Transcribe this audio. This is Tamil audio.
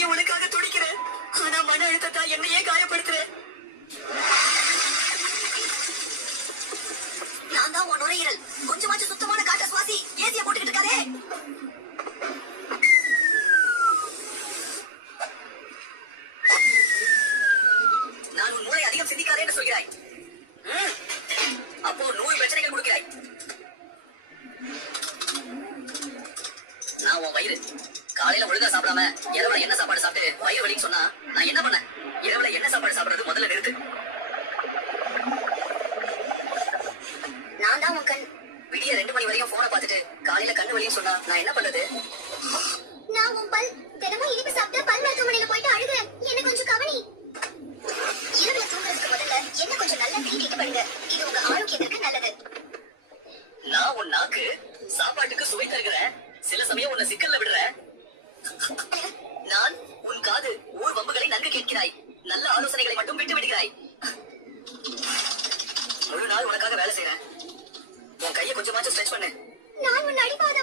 மறுபடியும் உனக்காக துடிக்கிறேன். ஆனா மன அழுத்தத்தா என்னையே காயப்படுத்துறேன். நான் தான் உன் நுரையீரல். கொஞ்சமாச்சும் சுத்தமான காற்ற சுவாசி. ஏசிய போட்டுக்கிட்டு இருக்காதே. நான் உன் மூளை அதிகம் சிந்திக்காதே என்று சொல்கிறாய். அப்போ 100 பிரச்சனைகள் கொடுக்கிறாய். நான் உன் வயிறு. காலையில ஒழுங்கா சாப்பிடாம இரவுல என்ன சாப்பாடு சாப்பிட்டு வயிறு வலின்னு சொன்னா நான் என்ன பண்ணேன்? இரவுல என்ன சாப்பாடு சாப்பிடுறது முதல்ல நிறுத்து. நான் தான் உன் கண். விடிய 2 மணி வரையும் போனை பார்த்துட்டு காலையில கண்ணு வலின்னு சொன்னா நான் என்ன பண்றது? நான் உன் பல். தினமும் இனிப்பு சாப்பிட்டு பல் மருத்துவமனையில போயிட்டு அழுகிறேன். என்ன கொஞ்சம் கவனி. இரவுல தூங்குறதுக்கு முதல்ல என்ன கொஞ்சம் நல்லா தீட்டிட்டு படுங்க. இது உங்க ஆரோக்கியத்திற்கு நல்லது. நான் உன் நாக்கு. சாப்பாட்டுக்கு சுவை தருகிறேன். சில சமயம் உன்னை சிக்கல்ல விடுறேன். நான் உன் காது. ஊர் வம்புகளை நன்கு கேட்கிறாய். நல்ல ஆலோசனைகளை மட்டும் விட்டு விடுகிறாய். முழு நாள் உனக்காக வேலை செய்யறேன். உன் கையை கொஞ்சமாச்சும் ஸ்ட்ரெச் பண்ணு. நான் உன் அடிப்பாத